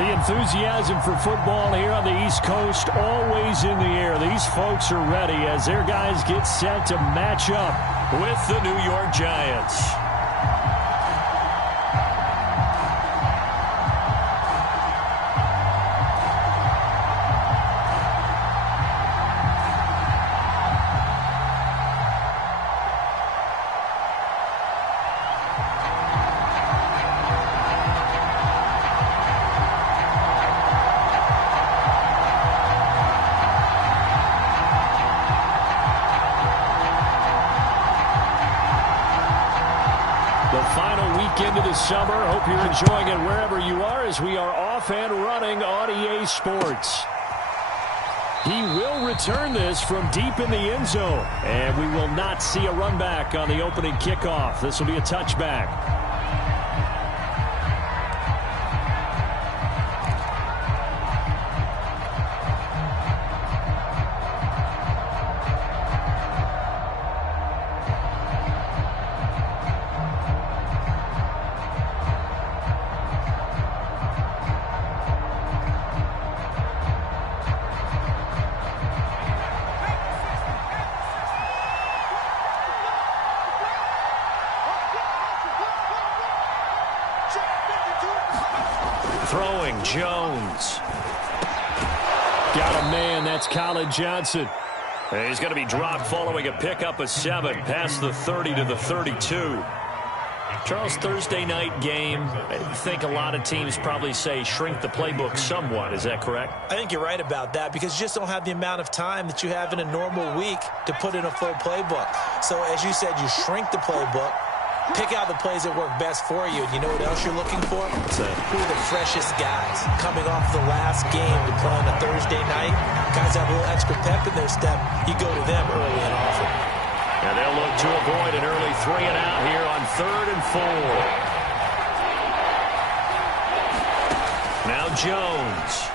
The enthusiasm for football here on the East Coast always in the air. These folks are ready as their guys get set to match up with the New York Giants. Into the summer. Hope you're enjoying it wherever you are as we are off and running on EA Sports. He will return this from deep in the end zone, and we will not see a run back on the opening kickoff. This will be a touchback. Throwing, Jones. Got a man, that's Colin Johnson. He's going to be dropped following a pickup of 7, past the 30 to the 32. Charles, Thursday night game, I think a lot of teams probably say shrink the playbook somewhat. Is that correct? I think you're right about that because you just don't have the amount of time that you have in a normal week to put in a full playbook. So, as you said, you shrink the playbook. Pick out the plays that work best for you. And you know what else you're looking for? Who are the freshest guys coming off the last game to play on a Thursday night? Guys have a little extra pep in their step. You go to them early and often. And they'll look to avoid an early 3 and out here on 3rd and 4. Now Jones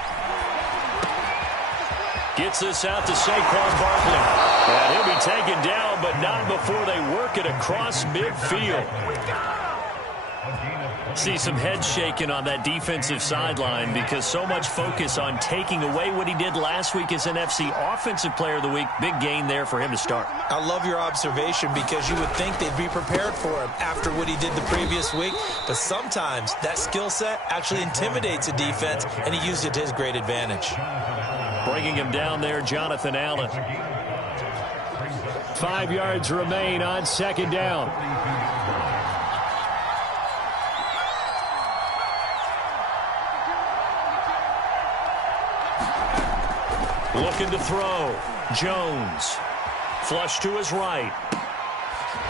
gets this out to Saquon Barkley. And he'll be taken down, but not before they work it across midfield. See some head shaking on that defensive sideline because so much focus on taking away what he did last week as NFC Offensive Player of the Week. Big gain there for him to start. I love your observation because you would think they'd be prepared for him after what he did the previous week. But sometimes that skill set actually intimidates a defense, and he used it to his great advantage. Bringing him down there, Jonathan Allen. 5 yards remain on 2nd down. Looking to throw. Jones. Flush to his right.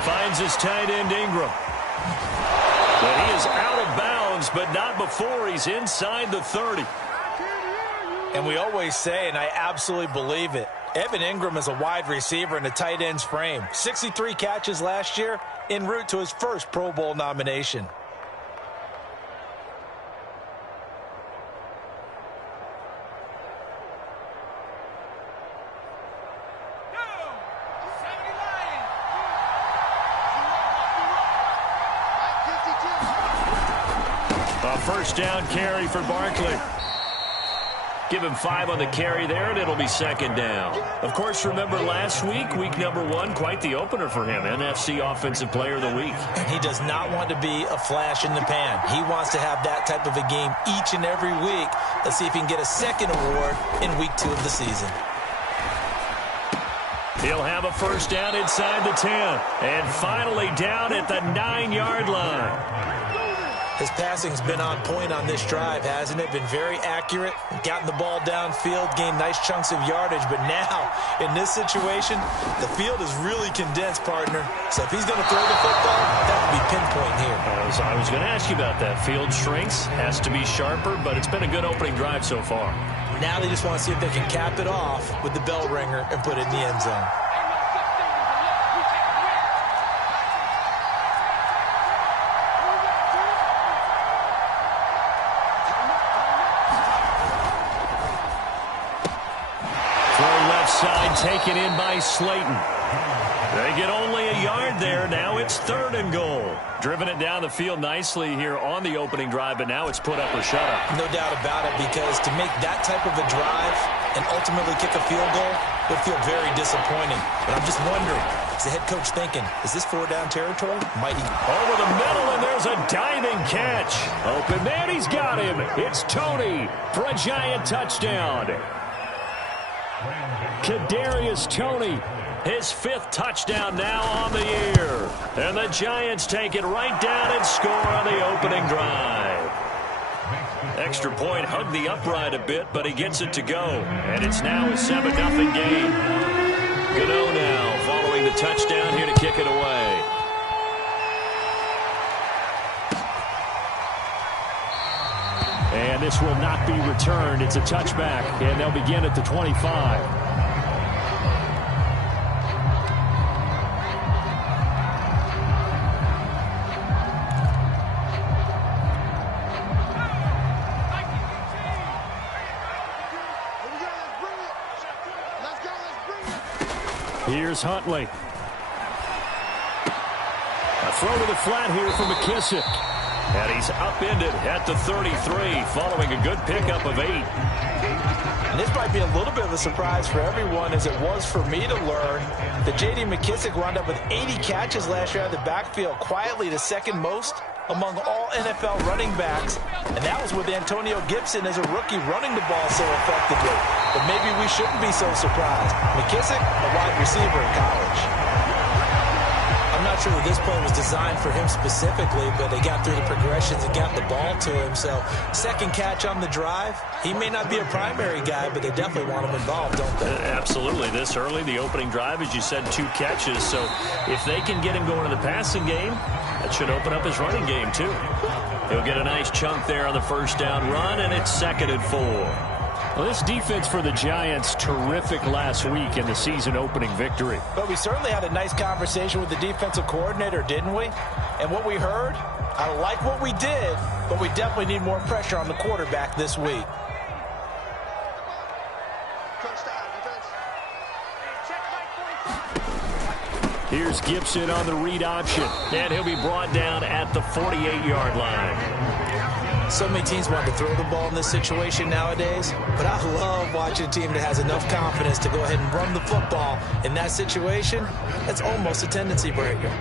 Finds his tight end Ingram. But he is out of bounds, but not before he's inside the 30. And we always say, and I absolutely believe it, Evan Ingram is a wide receiver in a tight end's frame. 63 catches last year, en route to his first Pro Bowl nomination. A first down carry for Barkley. Give him 5 on the carry there, and it'll be 2nd down. Of course, remember last week, week number 1, quite the opener for him, NFC Offensive Player of the Week. And he does not want to be a flash in the pan. He wants to have that type of a game each and every week. Let's see if he can get a second award in week 2 of the season. He'll have a first down inside the 10, and finally down at the 9-yard line. His passing's been on point on this drive, hasn't it? Been very accurate, gotten the ball downfield, gained nice chunks of yardage. But now, in this situation, the field is really condensed, partner. So if he's going to throw the football, that would be pinpoint here. I was going to ask you about that. Field shrinks, has to be sharper, but it's been a good opening drive so far. Now they just want to see if they can cap it off with the bell ringer and put it in the end zone. Side taken in by Slayton. They get only a yard there. Now it's 3rd and goal. Driven it down the field nicely here on the opening drive, but now it's put up or shut up. No doubt about it, because to make that type of a drive and ultimately kick a field goal would feel very disappointing. But I'm just wondering, is the head coach thinking, is this 4-down territory? Might he? Over the middle, and there's a diving catch. Open man, he's got him. It's Tony for a Giant touchdown. Kadarius Toney, his 5th touchdown now on the year. And the Giants take it right down and score on the opening drive. Extra point hugged the upright a bit, but he gets it to go. And it's now a 7-0 game. Gano now following the touchdown here to kick it away. And this will not be returned. It's a touchback, and they'll begin at the 25. Here's Huntley. A throw to the flat here for McKissick. And he's upended at the 33 following a good pickup of 8. And this might be a little bit of a surprise for everyone, as it was for me to learn that J.D. McKissick wound up with 80 catches last year out of the backfield, quietly the 2nd most among all NFL running backs. And that was with Antonio Gibson as a rookie running the ball so effectively. But maybe we shouldn't be so surprised. McKissick, a wide receiver in college. I'm not sure that this play was designed for him specifically, but they got through the progressions and got the ball to him. So 2nd catch on the drive. He may not be a primary guy, but they definitely want him involved, don't they? Absolutely. This early, the opening drive, as you said, 2 catches. So if they can get him going in the passing game, that should open up his running game, too. He'll get a nice chunk there on the 1st down run, and it's 2nd and 4. Well, this defense for the Giants, terrific last week in the season-opening victory. But we certainly had a nice conversation with the defensive coordinator, didn't we? And what we heard, I like what we did, but we definitely need more pressure on the quarterback this week. Here's Gibson on the read option. And he'll be brought down at the 48-yard line. So many teams want to throw the ball in this situation nowadays, but I love watching a team that has enough confidence to go ahead and run the football. In that situation, that's almost a tendency breaker.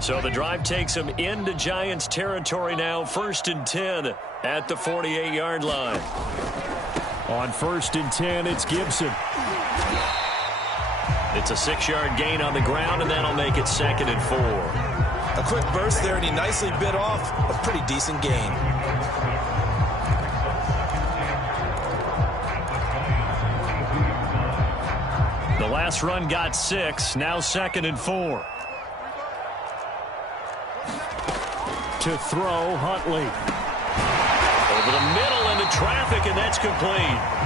So the drive takes him into Giants territory now, 1st and 10 at the 48-yard line. On 1st and 10, it's Gibson. It's a 6-yard gain on the ground, and that'll make it 2nd and 4. A quick burst there, and he nicely bit off a pretty decent gain. The last run got 6, now 2nd and 4. To throw, Huntley. Over the middle into traffic, and that's complete.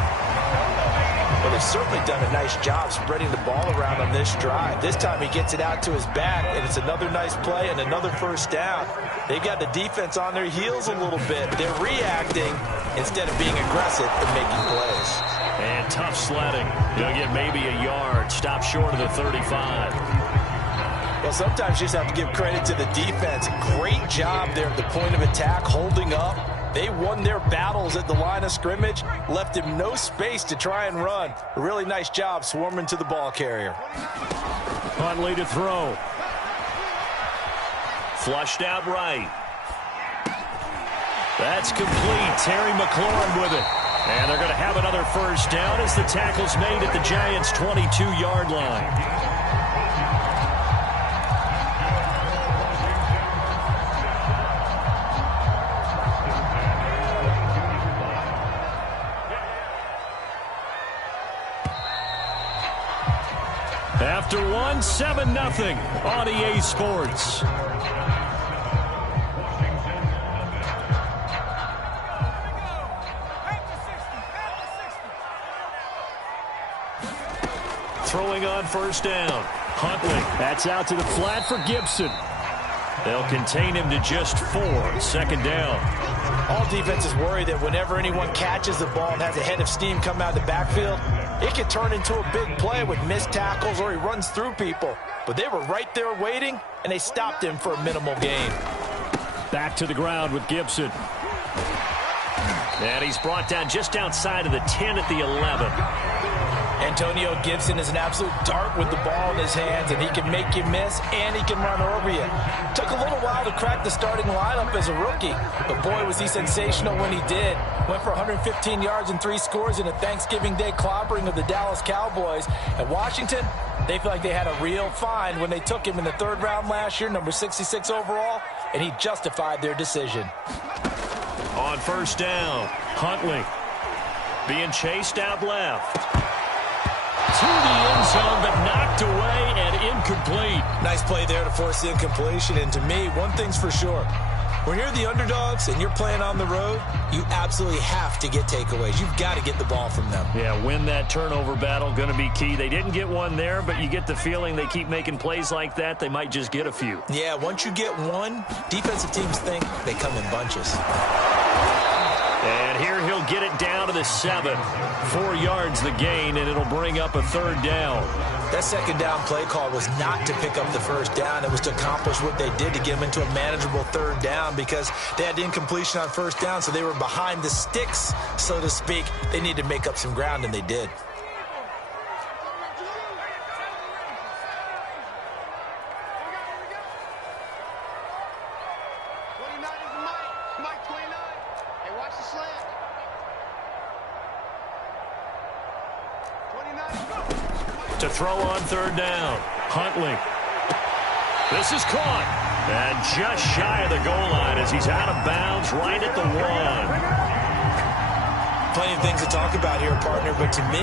Well, they've certainly done a nice job spreading the ball around on this drive. This time he gets it out to his back, and it's another nice play and another 1st down. They've got the defense on their heels a little bit. They're reacting instead of being aggressive and making plays. And tough sledding. He'll get maybe a yard. Stop short of the 35. Well, sometimes you just have to give credit to the defense. Great job there at the point of attack, holding up. They won their battles at the line of scrimmage, left him no space to try and run. A really nice job swarming to the ball carrier. Huntley to throw. Flushed out right. That's complete. Terry McLaurin with it. And they're going to have another 1st down as the tackle's made at the Giants' 22-yard line. After 7-0 on EA Sports. Throwing on 1st down. Huntley. That's out to the flat for Gibson. They'll contain him to just 4. Second down. All defenses worry that whenever anyone catches the ball and has a head of steam come out of the backfield, it can turn into a big play with missed tackles or he runs through people. But they were right there waiting, and they stopped him for a minimal gain. Back to the ground with Gibson. And he's brought down just outside of the 10 at the 11. Antonio Gibson is an absolute dart with the ball in his hands, and he can make you miss, and he can run over you. Took a little while to crack the starting lineup as a rookie, but boy, was he sensational when he did. Went for 115 yards and 3 scores in a Thanksgiving Day clobbering of the Dallas Cowboys. At Washington, they feel like they had a real find when they took him in the 3rd round last year, number 66 overall, and he justified their decision. On first down, Huntley being chased out left. To the end zone, but knocked away and incomplete. Nice play there to force the incompletion. And to me, one thing's for sure. When you're the underdogs and you're playing on the road, you absolutely have to get takeaways. You've got to get the ball from them. Yeah, win that turnover battle, going to be key. They didn't get one there, but you get the feeling they keep making plays like that, they might just get a few. Yeah, once you get one, defensive teams think they come in bunches. And here he'll get it down to the 7. 4 yards the gain, and it'll bring up a 3rd down. That 2nd down play call was not to pick up the 1st down. It was to accomplish what they did to get them into a manageable 3rd down because they had the incompletion on 1st down, so they were behind the sticks, so to speak. They needed to make up some ground, and they did. To throw on 3rd down, Huntley. This is caught. And just shy of the goal line as he's out of bounds right at the 1. Plenty of things to talk about here, partner, but to me,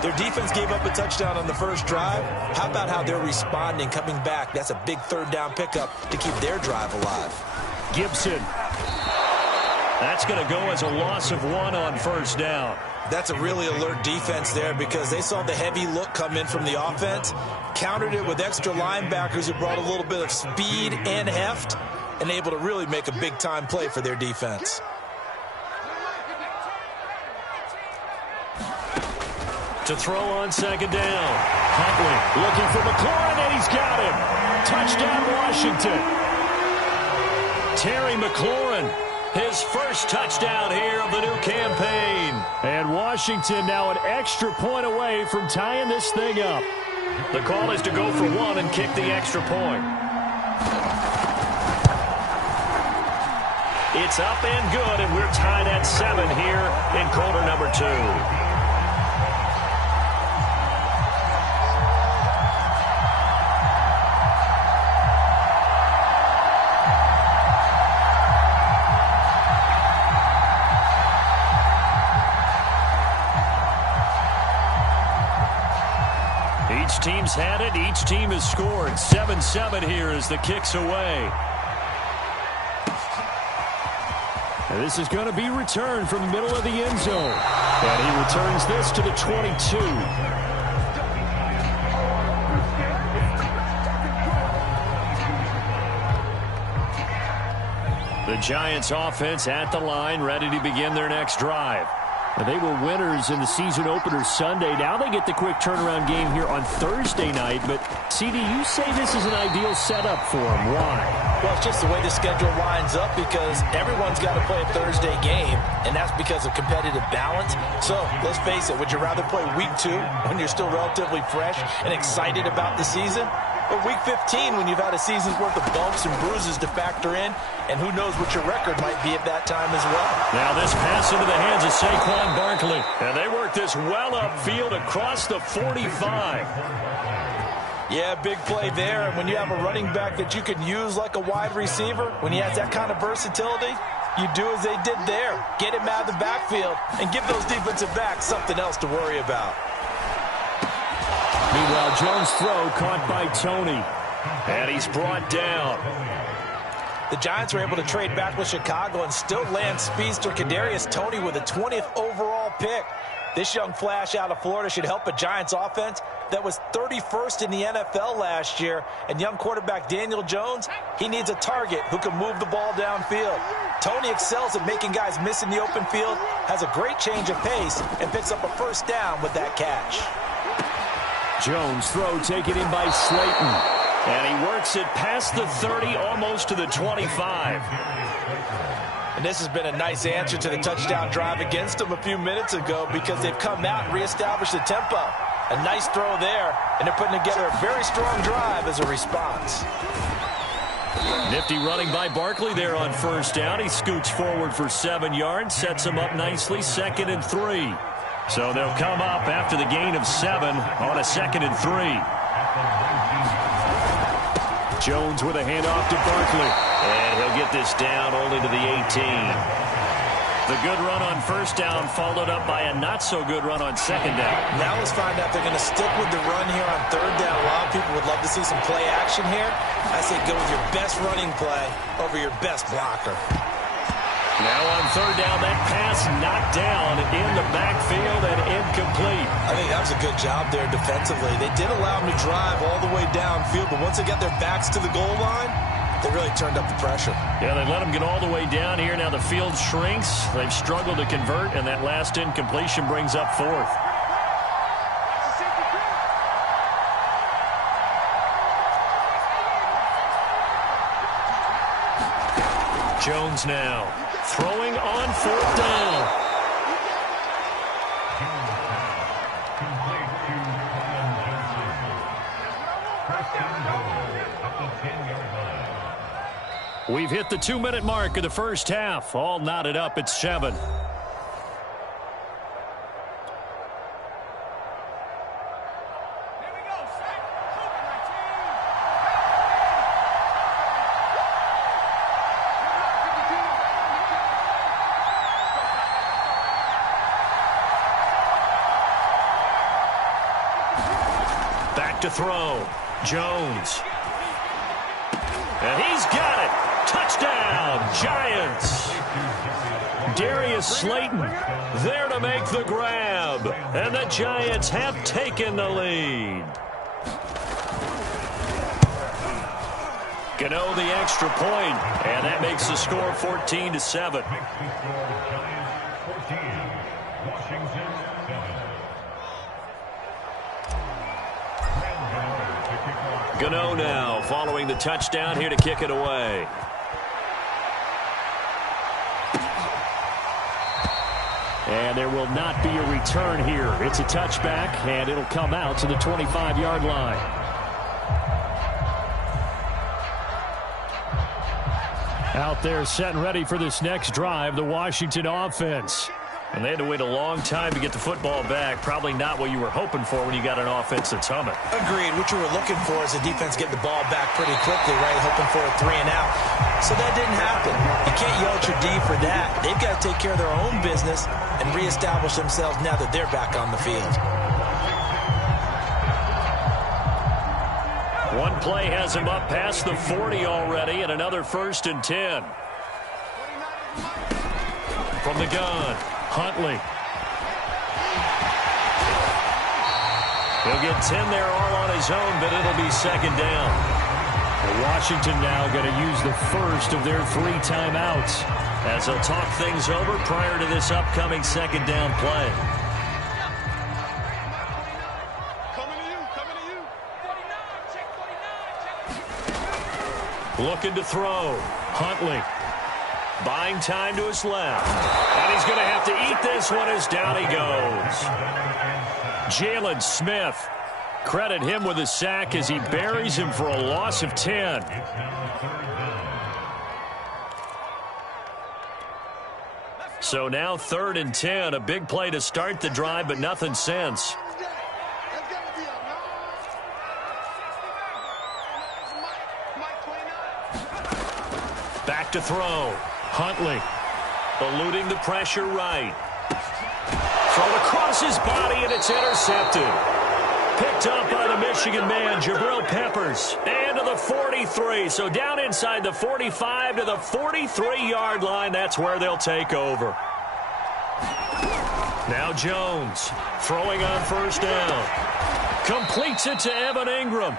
their defense gave up a touchdown on the 1st drive. How about how they're responding, coming back? That's a big 3rd down pickup to keep their drive alive. Gibson. That's going to go as a loss of 1 on 1st down. That's a really alert defense there because they saw the heavy look come in from the offense, countered it with extra linebackers who brought a little bit of speed and heft, and able to really make a big-time play for their defense. To throw on 2nd down, Huntley looking for McLaurin, and he's got him. Touchdown, Washington. Terry McLaurin, his first touchdown here of the new campaign. And Washington now an extra point away from tying this thing up. The call is to go for 1 and kick the extra point. It's up and good, and we're tied at 7 here in quarter number 2. Each team's had it. Each team has scored. 7-7 here as the kick's away. And this is going to be returned from the middle of the end zone. And he returns this to the 22. The Giants offense at the line, ready to begin their next drive. They were winners in the season opener Sunday. Now they get the quick turnaround game here on Thursday night. But, CD, you say this is an ideal setup for them. Why? Well, it's just the way the schedule lines up because everyone's got to play a Thursday game, and that's because of competitive balance. So, let's face it, would you rather play week 2 when you're still relatively fresh and excited about the season? Or week 15 when you've had a season's worth of bumps and bruises to factor in, and who knows what your record might be at that time as well. Now this pass into the hands of Saquon Barkley. And they work this well upfield across the 45. Yeah, big play there. And when you have a running back that you can use like a wide receiver, when he has that kind of versatility, you do as they did there. Get him out of the backfield and give those defensive backs something else to worry about. Meanwhile, Jones' throw caught by Tony. And he's brought down. The Giants were able to trade back with Chicago and still land speedster Kadarius Toney with a 20th overall pick. This young flash out of Florida should help a Giants offense that was 31st in the NFL last year. And young quarterback Daniel Jones, he needs a target who can move the ball downfield. Tony excels at making guys miss in the open field, has a great change of pace, and picks up a first down with that catch. Jones' throw taken in by Slayton. And he works it past the 30, almost to the 25. And this has been a nice answer to the touchdown drive against them a few minutes ago because they've come out and reestablished the tempo. A nice throw there, and they're putting together a very strong drive as a response. Nifty running by Barkley there on first down. He scoots forward for 7 yards, sets him up nicely, 2nd and 3. So they'll come up after the gain of 7 on a 2nd and 3. Jones with a handoff to Barkley. And he'll get this down only to the 18. The good run on first down followed up by a not-so-good run on 2nd down. Now let's find out if they're going to stick with the run here on 3rd down. A lot of people would love to see some play action here. I say go with your best running play over your best blocker. Now on 3rd down, that pass knocked down in the backfield and incomplete. I think that was a good job there defensively. They did allow them to drive all the way downfield, but once they got their backs to the goal line, they really turned up the pressure. Yeah, they let them get all the way down here. Now the field shrinks. They've struggled to convert, and that last incompletion brings up 4th. Jones now throwing on 4th down. We've hit the 2-minute mark of the first half. All knotted up at 7. Back to throw. Jones. And he's got it. Touchdown, Giants. Darius Slayton there to make the grab. And the Giants have taken the lead. Gano the extra point, and that makes the score 14-7. Gano now following the touchdown here to kick it away. And there will not be a return here. It's a touchback, and it'll come out to the 25-yard line. Out there set and ready for this next drive, the Washington offense. And they had to wait a long time to get the football back. Probably not what you were hoping for when you got an offense that's humming. Agreed. What you were looking for is the defense getting the ball back pretty quickly, right? Hoping for a 3-and-out. So that didn't happen. You can't yell at your D for that. They've got to take care of their own business and reestablish themselves now that they're back on the field. One play has him up past the 40 already, and another 1st and 10. From the gun, Huntley. He'll get 10 there all on his own, but it'll be 2nd down. And Washington now going to use the first of their 3 timeouts, as they'll talk things over prior to this upcoming 2nd down play. Looking to throw. Huntley. Buying time to his left. And he's going to have to eat this one as down he goes. Jalen Smith. Credit him with a sack as he buries him for a loss of 10. So now 3rd and 10. A big play to start the drive, but nothing since. Back to throw. Huntley eluding the pressure right. Thrown across his body, and it's intercepted. Picked up by the Michigan man, Jabril Peppers. And to the 43. So down inside the 45 to the 43-yard line. That's where they'll take over. Now Jones throwing on 1st down. Completes it to Evan Ingram.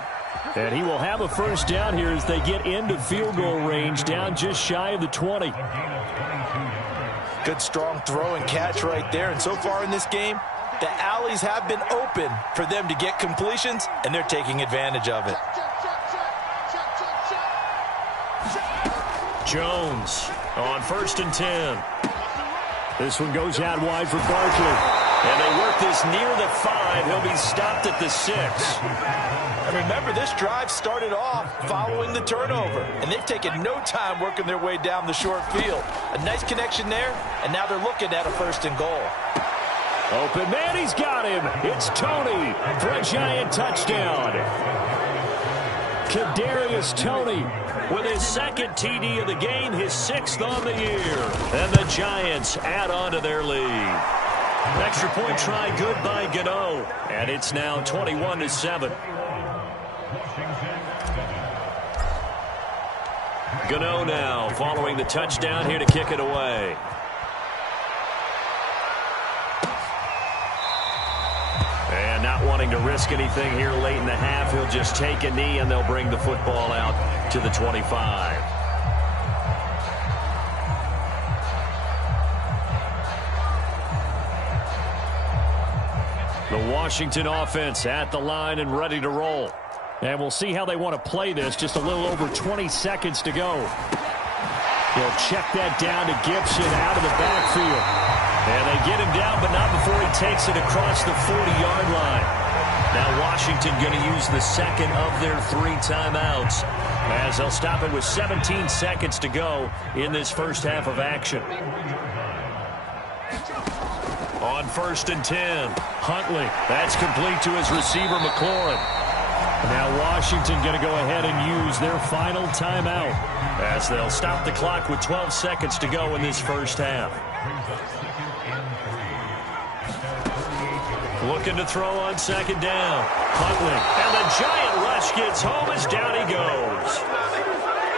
And he will have a first down here as they get into field goal range, down just shy of the 20. Good strong throw and catch right there. And so far in this game, the alleys have been open for them to get completions, and they're taking advantage of it. Jones on 1st and 10. This one goes out wide for Barkley. And they work this near the 5. He'll be stopped at the 6. And remember, this drive started off following the turnover, and they've taken no time working their way down the short field. A nice connection there, and now they're looking at a 1st and goal. Open man, he's got him. It's Tony for a Giant touchdown. Kadarius Toney with his 2nd TD of the game, his 6th on the year. And the Giants add on to their lead. Extra point try good by Gano. And it's now 21-7. Gano now following the touchdown here to kick it away. And not wanting to risk anything here late in the half, he'll just take a knee and they'll bring the football out to the 25. The Washington offense at the line and ready to roll. And we'll see how they want to play this. Just a little over 20 seconds to go. He'll check that down to Gibson out of the backfield. And they get him down, but not before he takes it across the 40-yard line. Now Washington going to use the 2nd of their 3 timeouts, as they'll stop it with 17 seconds to go in this first half of action. On 1st and 10, Huntley. That's complete to his receiver, McLaurin. Now Washington going to go ahead and use their final timeout, as they'll stop the clock with 12 seconds to go in this first half. Looking to throw on 2nd down. Huntley. And the giant rush gets home as down he goes.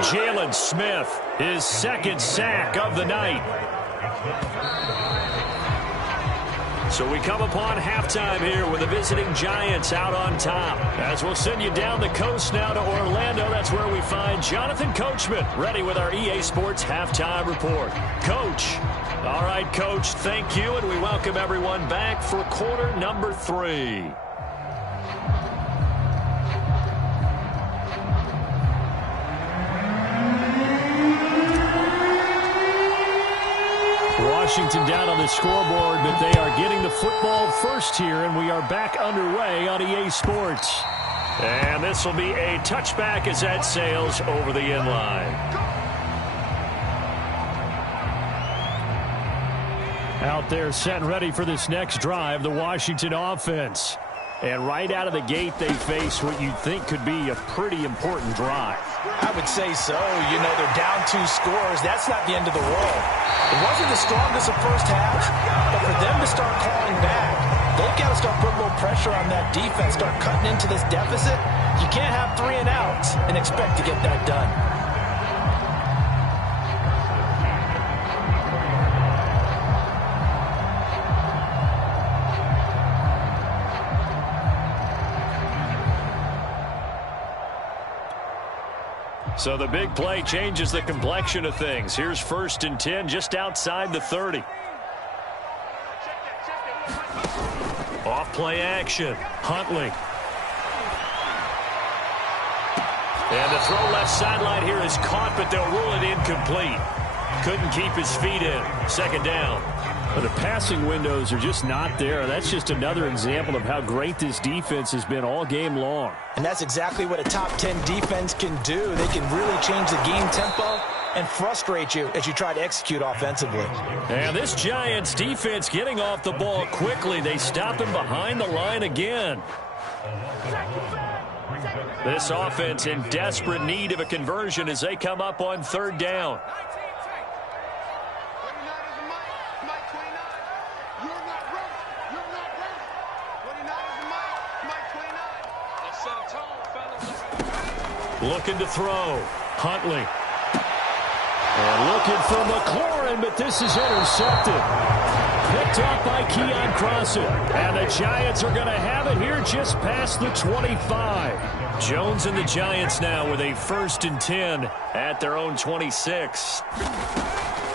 Jalen Smith, his 2nd sack of the night. So we come upon halftime here with the visiting Giants out on top. As we'll send you down the coast now to Orlando. That's where we find Jonathan Coachman ready with our EA Sports halftime report. Coach. All right, Coach, thank you, and we welcome everyone back for quarter number 3. Washington down on the scoreboard, but they are getting the football first here, and we are back underway on EA Sports. And this will be a touchback as that sails over the end line. Out there set and ready for this next drive, the Washington offense. And right out of the gate, they face what you'd think could be a pretty important drive. I would say so. You know, they're down 2 scores. That's not the end of the world. It wasn't the strongest of first half, but for them to start clawing back, they've got to start putting a little pressure on that defense, start cutting into this deficit. You can't have 3 and outs and expect to get that done. So the big play changes the complexion of things. Here's 1st and 10 just outside the 30. Off play action. Huntley. And the throw left sideline here is caught, but they'll rule it incomplete. Couldn't keep his feet in. 2nd down. But the passing windows are just not there. That's just another example of how great this defense has been all game long. And that's exactly what a top 10 defense can do. They can really change the game tempo and frustrate you as you try to execute offensively. And this Giants defense getting off the ball quickly. They stop him behind the line again. This offense in desperate need of a conversion as they come up on 3rd down. Looking to throw. Huntley. And looking for McLaurin, but this is intercepted. picked off by Keon Crossen. And the Giants are going to have it here just past the 25. Jones and the Giants now with a 1st and 10 at their own 26.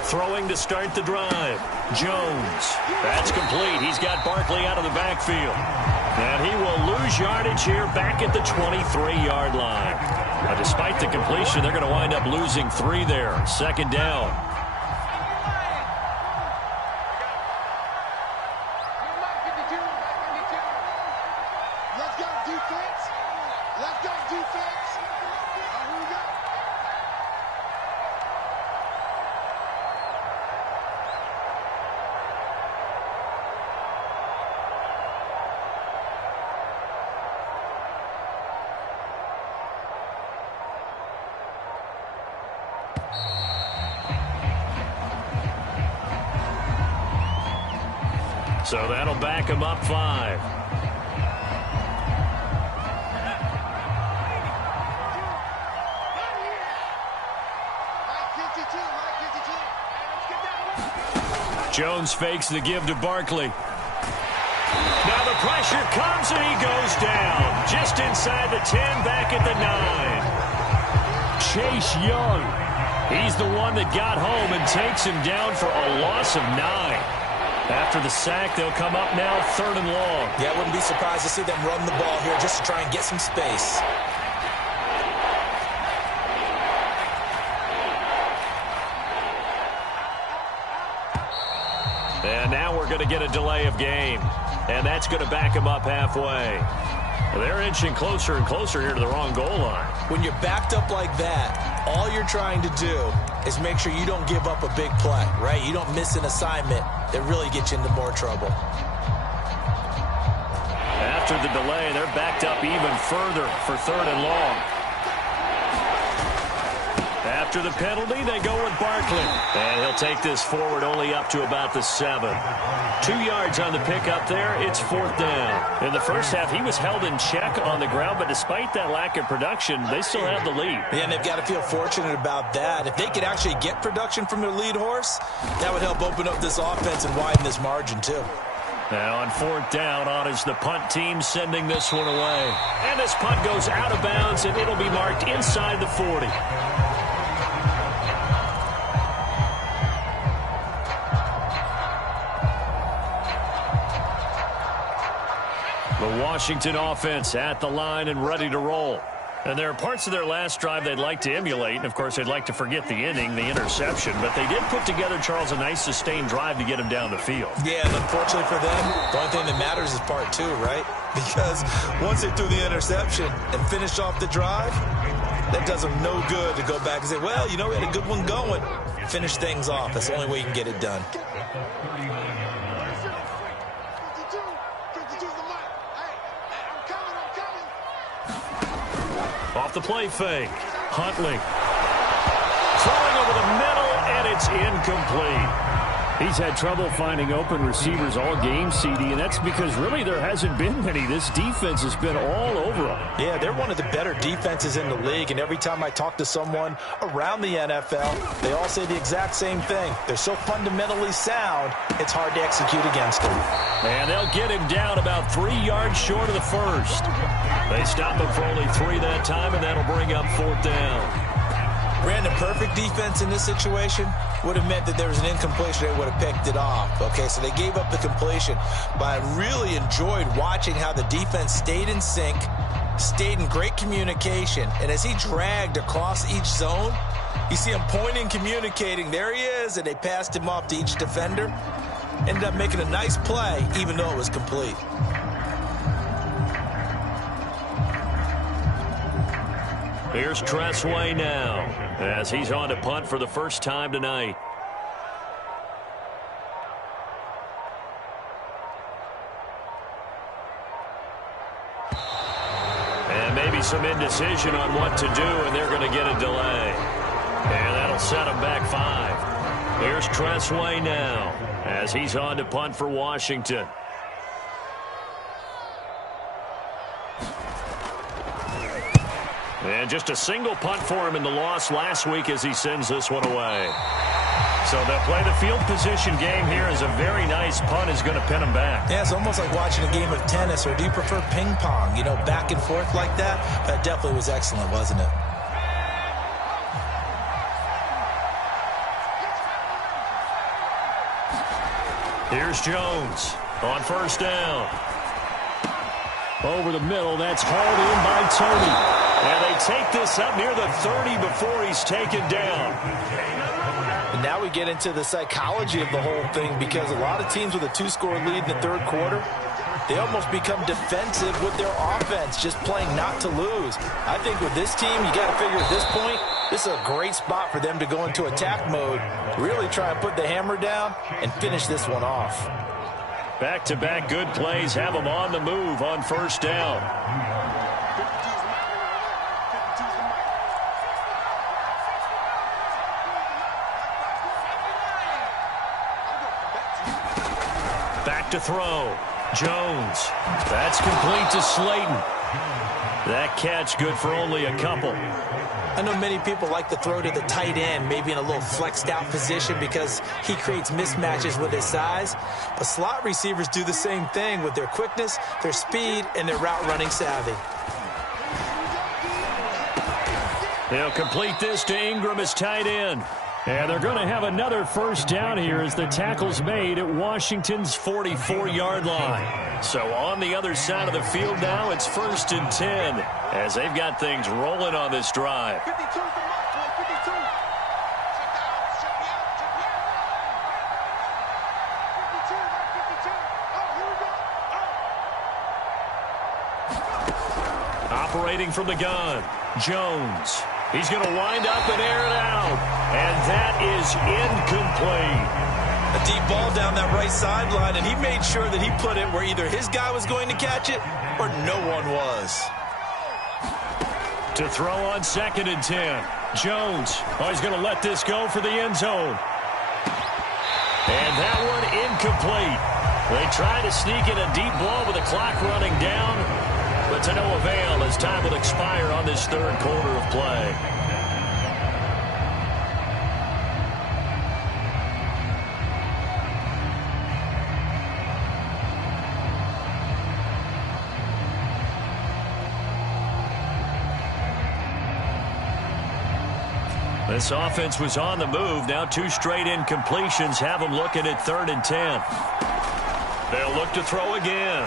Throwing to start the drive. Jones. That's complete. He's got Barkley out of the backfield. And he will lose yardage here back at the 23-yard line. Now, despite the completion, they're going to wind up losing 3 there. 2nd down. Let's go, defense. Let's go, defense. Here we go. So that'll back him up 5. Jones fakes the give to Barkley. Now the pressure comes and he goes down. Just inside the 10, back at the 9. Chase Young. He's the one that got home and takes him down for a loss of 9. After the sack, they'll come up now 3rd and long. Yeah, I wouldn't be surprised to see them run the ball here just to try and get some space. And now we're going to get a delay of game. And that's going to back them up halfway. They're inching closer and closer here to the wrong goal line. When you're backed up like that, all you're trying to do is make sure you don't give up a big play, right? You don't miss an assignment that really gets you into more trouble. After the delay, they're backed up even further for 3rd and long. After the penalty, they go with Barkley. And he'll take this forward only up to about the 7. 2 yards on the pickup there. It's 4th down. In the first half, he was held in check on the ground, but despite that lack of production, they still have the lead. Yeah, and they've got to feel fortunate about that. If they could actually get production from their lead horse, that would help open up this offense and widen this margin, too. Now on 4th down, on is the punt team sending this one away. And this punt goes out of bounds, and it'll be marked inside the 40. The Washington offense at the line and ready to roll. And there are parts of their last drive they'd like to emulate. And, of course, they'd like to forget the inning, the interception. But they did put together, Charles, a nice sustained drive to get him down the field. Yeah, and unfortunately for them, the only thing that matters is part 2, right? Because once they threw the interception and finished off the drive, that does them no good to go back and say, well, you know, we had a good one going. Finish things off. That's the only way you can get it done. Off the play fake. Huntley. Throwing over the middle, and it's incomplete. He's had trouble finding open receivers all game, CD, and that's because really there hasn't been many. This defense has been all over them. Yeah, they're one of the better defenses in the league, and every time I talk to someone around the NFL, they all say the exact same thing. They're so fundamentally sound, it's hard to execute against them. And they'll get him down about 3 yards short of the first. They stop him for only 3 that time, and that'll bring up 4th down. Brandon, perfect defense in this situation would have meant that there was an incompletion. They would have picked it off. Okay, so they gave up the completion. But I really enjoyed watching how the defense stayed in sync, stayed in great communication. And as he dragged across each zone, you see him pointing, communicating. There he is, and they passed him off to each defender. Ended up making a nice play, even though it was complete. Here's Tressway now, as he's on to punt for the first time tonight. And maybe some indecision on what to do, and they're going to get a delay. And that'll set them back 5. Here's Tressway now, as he's on to punt for Washington. And just a single punt for him in the loss last week as he sends this one away. So they'll play the field position game here as a very nice punt is going to pin him back. Yeah, it's almost like watching a game of tennis, or do you prefer ping pong? You know, back and forth like that? That definitely was excellent, wasn't it? Here's Jones on first down. Over the middle, that's hauled in by Tony. And they take this up near the 30 before he's taken down. And now we get into the psychology of the whole thing, because a lot of teams with a 2-score lead in the third quarter, they almost become defensive with their offense, just playing not to lose. I think with this team, you got to figure at this point, this is a great spot for them to go into attack mode, really try and put the hammer down and finish this one off. Back-to-back good plays have them on the move on first down. Back to throw. Jones. That's complete to Slayton. That catch good for only a couple. I know many people like to throw to the tight end, maybe in a little flexed out position because he creates mismatches with his size. But slot receivers do the same thing with their quickness, their speed, and their route running savvy. They'll complete this to Ingram as tight end. And they're going to have another first down here as the tackle's made at Washington's 44-yard line. So on the other side of the field now, it's 1st and 10 as they've got things rolling on this drive. 52 is the mark, 52. Check out, 52. 52. Oh, here we go. Operating from the gun, Jones. He's going to wind up and air it out. And that is incomplete. A deep ball down that right sideline, and he made sure that he put it where either his guy was going to catch it or no one was. To throw on 2nd and 10. Jones. Oh, he's going to let this go for the end zone. And that one incomplete. They try to sneak in a deep ball with the clock running down, but to no avail as time will expire on this third quarter of play. This offense was on the move. Now 2 straight incompletions have them looking at 3rd and 10. They'll look to throw again.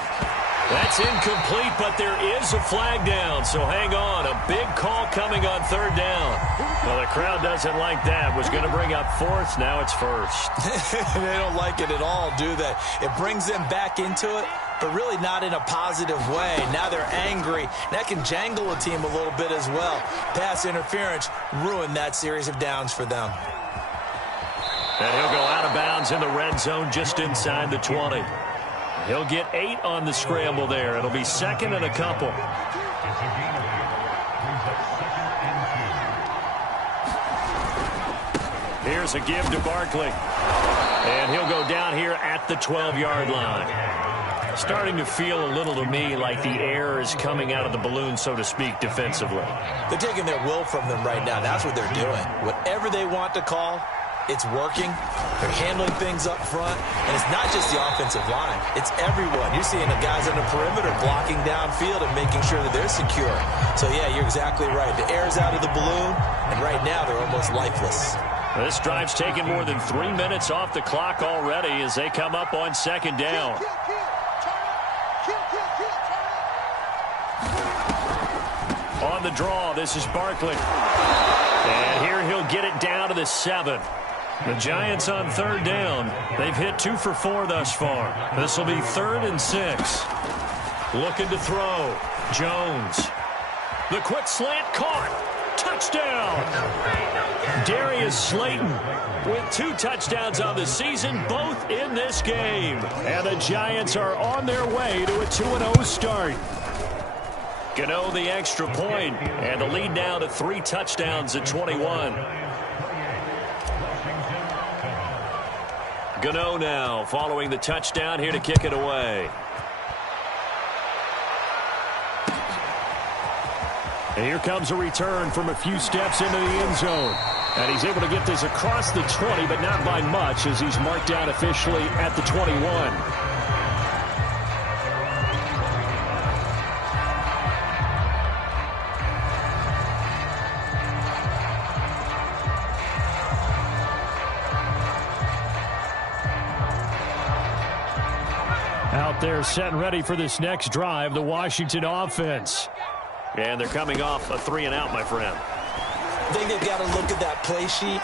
That's incomplete, but there is a flag down, so hang on. A big call coming on 3rd down. Well, the crowd doesn't like that. Was going to bring up 4th. Now it's 1st. They don't like it at all, do they? It brings them back into it, but really not in a positive way. Now they're angry. That can jangle a team a little bit as well. Pass interference ruined that series of downs for them. And he'll go out of bounds in the red zone just inside the 20. He'll get 8 on the scramble there. It'll be 2nd and a couple. Here's a give to Barkley. And he'll go down here at the 12-yard line. Starting to feel a little to me like the air is coming out of the balloon, so to speak, defensively. They're taking their will from them right now. That's what they're doing. Whatever they want to call, it's working. They're handling things up front. And it's not just the offensive line. It's everyone. You're seeing the guys on the perimeter blocking downfield and making sure that they're secure. So, yeah, you're exactly right. The air's out of the balloon, and right now they're almost lifeless. This drive's taken more than 3 minutes off the clock already as they come up on 2nd down. On the draw, this is Barkley. And here he'll get it down to the 7. The Giants on 3rd down. They've hit 2 for 4 thus far. This will be 3rd and 6. Looking to throw. Jones. The quick slant caught. Touchdown. Darius Slayton with 2 touchdowns on the season, both in this game. And the Giants are on their way to a 2-0 start. Gano the extra point, and the lead now to 3 touchdowns at 21. Gano now following the touchdown here to kick it away. And here comes a return from a few steps into the end zone. And he's able to get this across the 20, but not by much, as he's marked down officially at the 21. Out there set and ready for this next drive, the Washington offense. And they're coming off a 3-and-out, my friend. I think they've got to look at that play sheet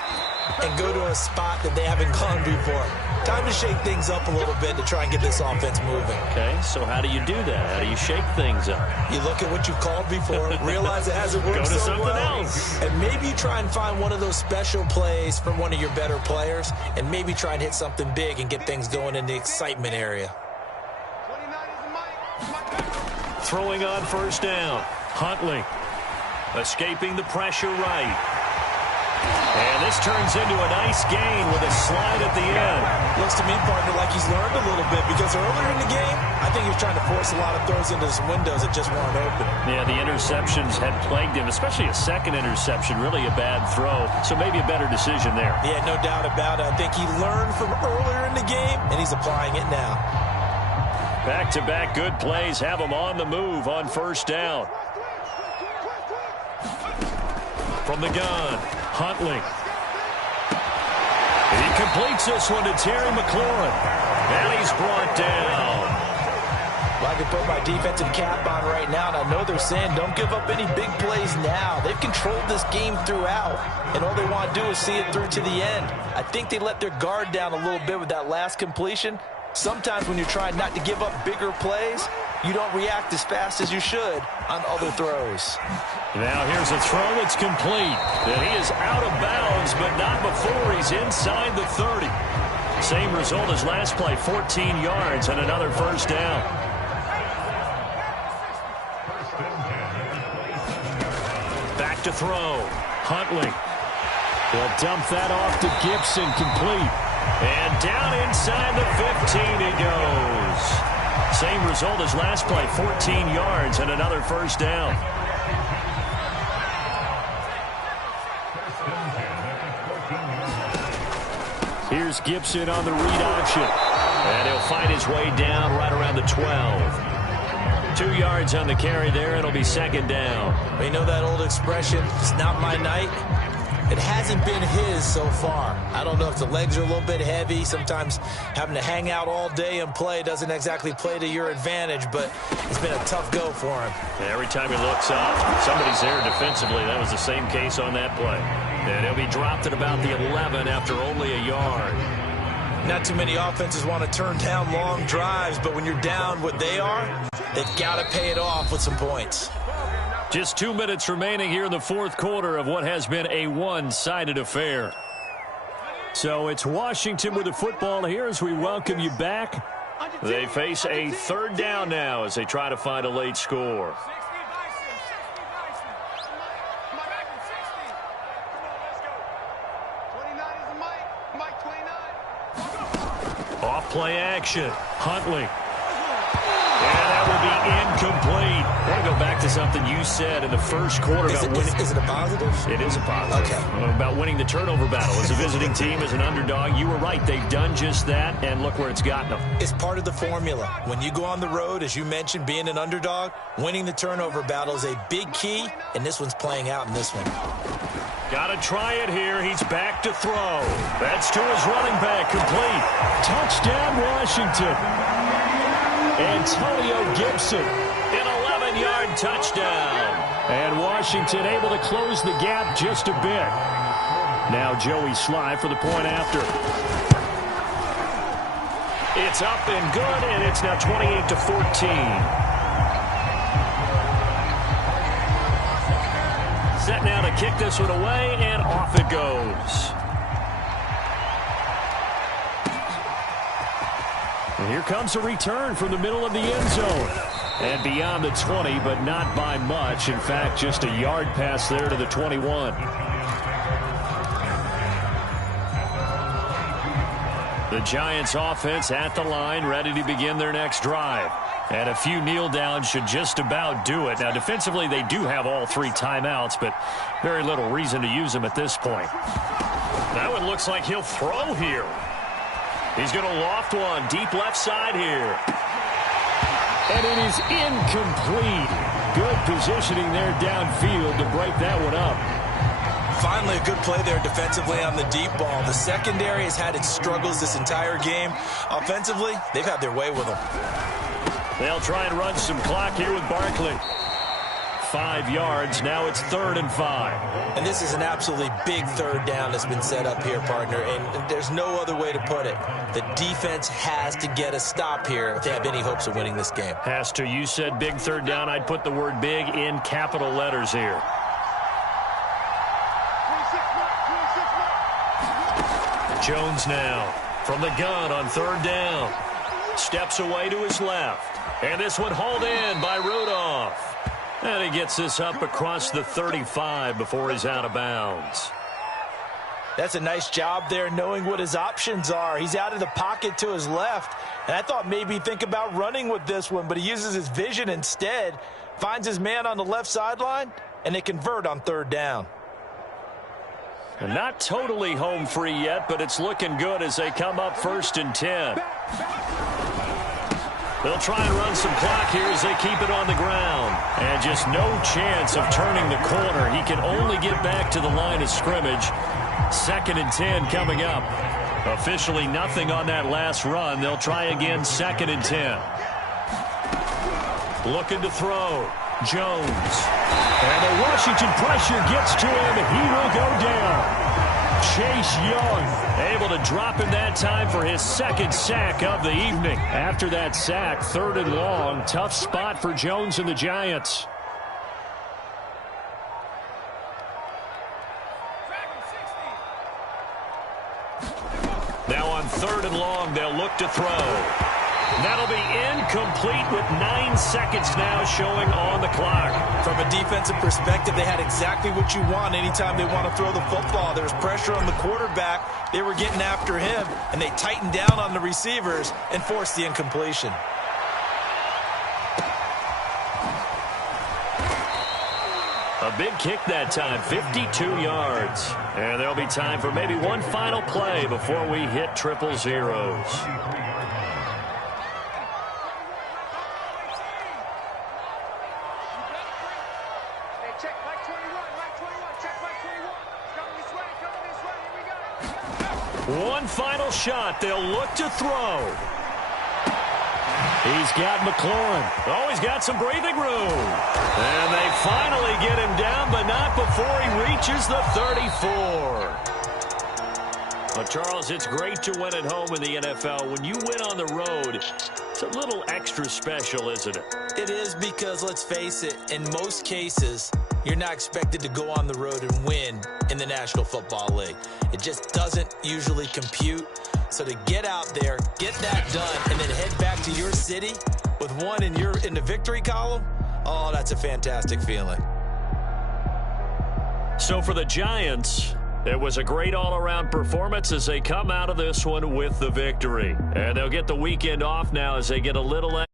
and go to a spot that they haven't gone before. Time to shake things up a little bit to try and get this offense moving. Okay, so how do you do that? How do you shake things up? You look at what you've called before, realize it hasn't worked Go to so something well, else. and maybe you try and find one of those special plays from one of your better players, and maybe try and hit something big and get things going in the excitement area. Throwing on first down. Huntley. Escaping the pressure right. And this turns into a nice gain with a slide at the end. Looks to me, partner, like he's learned a little bit, because earlier in the game, I think he was trying to force a lot of throws into some windows that just weren't open. Yeah, the interceptions had plagued him, especially a second interception, really a bad throw. So maybe a better decision there. Yeah, no doubt about it. I think he learned from earlier in the game, and he's applying it now. Back-to-back good plays have him on the move on first down. From the gun, Huntley. He completes this one to Terry McLaurin. And he's brought down. Well, I can put my defensive cap on right now, and I know they're saying don't give up any big plays now. They've controlled this game throughout, and all they want to do is see it through to the end. I think they let their guard down a little bit with that last completion. Sometimes when you're trying not to give up bigger plays, you don't react as fast as you should on other throws. Now here's a throw that's complete. And he is out of bounds, but not before he's inside the 30. Same result as last play, 14 yards and another first down. Back to throw. Huntley. They'll dump that off to Gibson, complete. And down inside the 15 he goes. Same result as last play, 14 yards and another first down. Here's Gibson on the read option. And he'll find his way down right around the 12. 2 yards on the carry there. It'll be second down. You know that old expression, it's not my night? It hasn't been his so far. I don't know if the legs are a little bit heavy. Sometimes having to hang out all day and play doesn't exactly play to your advantage, but it's been a tough go for him. Every time he looks up, somebody's there defensively. That was the same case on that play. And he'll be dropped at about the 11 after only a yard. Not too many offenses want to turn down long drives, but when you're down what they are, they've got to pay it off with some points. Just 2 minutes remaining here in the fourth quarter of what has been a one-sided affair. So it's Washington with the football here as we welcome you back. They face a third down now as they try to find a late score. Off play action. Huntley. And that will be incomplete. I want to go back to something you said in the first quarter. Is it a positive? It is a positive. Okay. About winning the turnover battle. As a visiting team, as an underdog, you were right. They've done just that, and look where it's gotten them. It's part of the formula. When you go on the road, as you mentioned, being an underdog, winning the turnover battle is a big key, and this one's playing out in this one. Got to try it here. He's back to throw. That's to his running back, complete. Touchdown, Washington. Antonio Gibson. An 11-yard touchdown. And Washington able to close the gap just a bit. Now Joey Sly for the point after. It's up and good, and it's now 28-14. Set now to kick this one away, and off it goes. And here comes a return from the middle of the end zone. And beyond the 20, but not by much. In fact, just a yard pass there to the 21. The Giants offense at the line, ready to begin their next drive. And a few kneel downs should just about do it. Now, defensively, they do have all 3 timeouts, but very little reason to use them at this point. That one looks like he'll throw here. He's going to loft one deep left side here. And it is incomplete. Good positioning there downfield to break that one up. Finally, a good play there defensively on the deep ball. The secondary has had its struggles this entire game. Offensively, they've had their way with them. They'll try and run some clock here with Barkley. 5 yards. Now it's 3rd and 5. And this is an absolutely big 3rd down that's been set up here, partner. And there's no other way to put it. The defense has to get a stop here if they have any hopes of winning this game. Has to. You said big 3rd down. I'd put the word big in capital letters here. Jones now from the gun on 3rd down. Steps away to his left. And this one hauled in by Rudolph. And he gets this up across the 35 before he's out of bounds. That's a nice job there knowing what his options are. He's out of the pocket to his left. And I thought maybe he'd think about running with this one, but he uses his vision instead. Finds his man on the left sideline, and they convert on 3rd down. And not totally home free yet, but it's looking good as they come up 1st and 10. They'll try and run some clock here as they keep it on the ground. And just no chance of turning the corner. He can only get back to the line of scrimmage. 2nd and 10 coming up. Officially nothing on that last run. They'll try again 2nd and 10. Looking to throw. Jones. And the Washington pressure gets to him. He will go down. Chase Young able to drop him that time for his 2nd sack of the evening. After that sack, 3rd and long. Tough spot for Jones and the Giants. Now on 3rd and long, they'll look to throw. That'll be incomplete with 9 seconds now showing on the clock. From a defensive perspective, they had exactly what you want anytime they want to throw the football. There was pressure on the quarterback. They were getting after him, and they tightened down on the receivers and forced the incompletion. A big kick that time, 52 yards. And there'll be time for maybe one final play before we hit 000. One final shot. They'll look to throw. He's got McLaurin. Oh, he's got some breathing room. And they finally get him down, but not before he reaches the 34. Well, Charles, it's great to win at home in the NFL. When you win on the road, it's a little extra special, isn't it? It is because, let's face it, in most cases, you're not expected to go on the road and win in the National Football League. It just doesn't usually compute. So to get out there, get that done, and then head back to your city with one in the victory column, oh, that's a fantastic feeling. So for the Giants, it was a great all-around performance as they come out of this one with the victory. And they'll get the weekend off now as they get a little